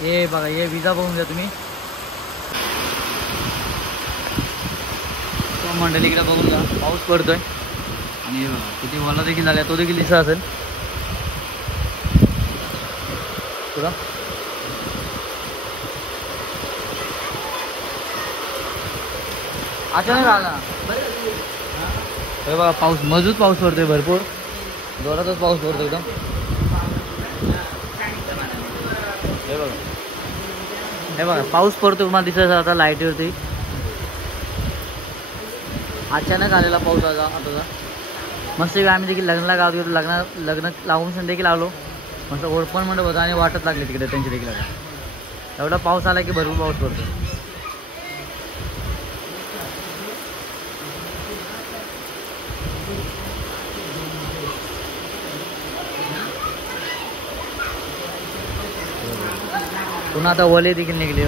हे बघा, हे विजा बघून घ्या तुम्ही. तो मंडळी इकडे बघून घ्या, पाऊस पडतोय. आणि हे बघा किती वाला देखील झाला, तो देखील दिसत असेल तुला. अचानक आला. हे बघा पाऊस, मजबूत पाऊस पडतोय, भरपूर जोरातच पाऊस पडतो एकदम. हे बघा, हे बघा पाऊस पडतो, तुम्हाला दिसत आता लाईटीवरती. अचानक आलेला पाऊस आता मस्त. आम्ही देखील लग्नाला गाव गेलो, लग्न लावून देखील आलो. मस्त ओरपण म्हणत होता आणि वाटत लागले तिकडे त्यांची देखील. आता एवढा पाऊस आला की भरपूर पाऊस पडतो. पुन्हा आता ओले देखील निघले.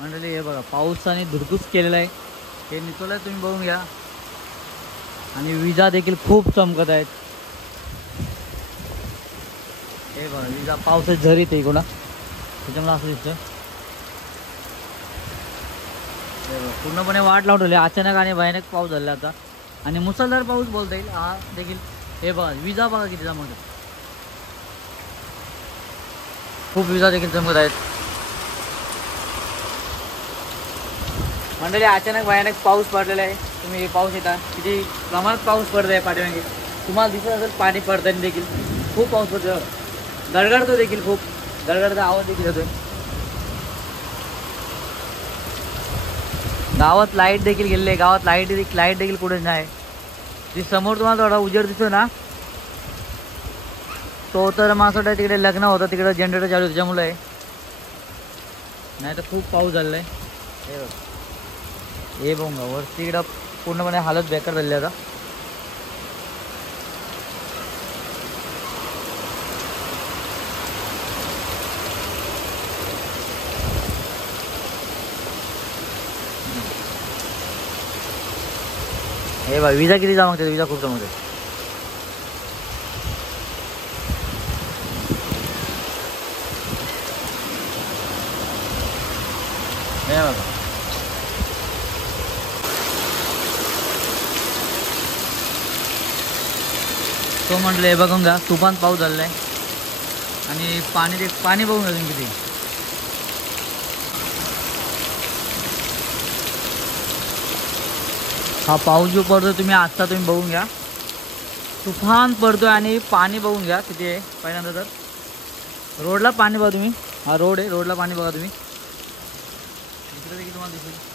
मंडळी हे बघा, पावसाने धुडकूस केलेला आहे. हे निचोलंय, तुम्ही बघून घ्या. आणि विजा देखील खूप चमकत आहेत. हे बघा विजा, पावसाची झरी येते कोणा, त्याच्यामुळे असं दिसतं. पूर्णपणे वाट लावून ठेवली. अचानक आणि भयानक पाऊस झाला आता, आणि मुसळधार पाऊस बोलता येईल हा देखील. हे बघा विजा बघा किती चमकत, खूप विजा देखील चमकत आहेत. मंडळी अचानक भयानक पाऊस पडलेला आहे. तुम्ही पाऊस येता किती प्रमाणात पाऊस पडत आहे पाठीमागे, तुम्हाला दिसत असेल. पाणी पडताना देखील खूप पाऊस पडतो, गडगडतो देखील, खूप गडगडचा आवाज देखील येतोय. गावात लाईट देखील गेलेली आहे. गावात लाईट देखील कुठेच नाही. ती समोर तुम्हाला थोडा उजेड दिसतो ना, तो तर मासोटा तिकडे लग्न होतं, तिकडे जनरेटर चालू त्याच्यामुळे आहे. नाही तर खूप पाऊस झालेला आहे. हे बघा वरती इकडं पूर्णपणे हालत बेकार झाली आता. हे बघा विजा किती चमकते, विजा खूप चमकते. हे बघा तो म्हटलं. हे बघून घ्या, तुफान पाऊस झालेला आहे. आणि पाणी बघून घ्या तुम्ही किती. हा पाऊस जो पडतो तुम्ही आजचा, तुम्ही बघून घ्या, तुफान पडतोय. आणि पाणी बघून घ्या किती आहे. पहिल्यांदा तर रोडला पाणी बघा तुम्ही, हा रोड आहे, रोडला पाणी बघा तुम्ही. इकडे देखील तुम्हाला दिसेल.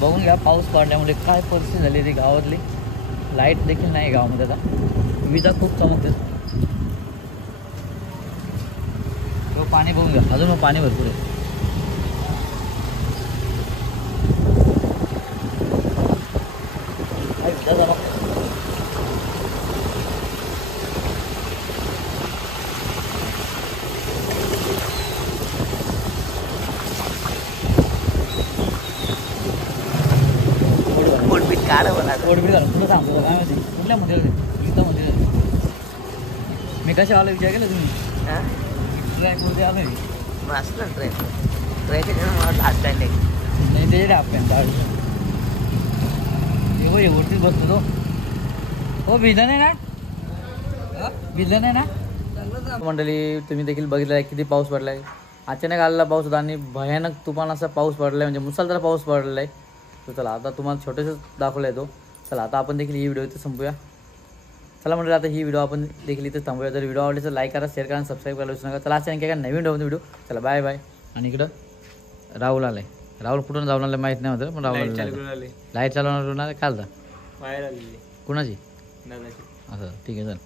बघून घ्या पाऊस पडल्यामुळे काय परिस्थिती झाली ती गावातली. लाईट देखील नाही गावामध्ये आता, विजा खूप चमकते. पाणी बघून घ्या, अजून पाणी भरपूर आहे. कोडबीड झालं तुला सांगतो काय माहिती कुठल्या मंदिरात गीता मंदिरात. मी कशा आलो विचार केला तुम्ही? ट्रॅक वरती आलो मी मस्त ट्रॅक हात नाही ते रे आपण वरतीच बसलो तो. हो भिजला नाही ना, भिजला नाही ना. मंडळी तुम्ही देखील बघितलं किती पाऊस पडलाय. अचानक आलेला पाऊस होता आणि भयानक तुफान असा पाऊस पडलाय, म्हणजे मुसळधार पाऊस पडलाय. तर चला आता तुम्हाला छोटंसं दाखवला येतो. चला आता आपण देखील ही व्हिडिओ इथं संपूया. चला म्हणजे आता ही व्हिडिओ आपण देखील इथं थांबूया. जर व्हिडिओ आवडली तर लाईक करा, शेअर करा आणि सबस्क्राईब करायला विसरू नका. चला असं आणखी काय नवीन व्हिडिओ. चला बाय बाय. आणि इकडं राहुल आलाय. राहुल कुठून जाऊन आलं माहीत नाही होतं, पण राहुल लाईट चालवणार काल बाहेर आलेली कुणाची असं ठीक आहे चल.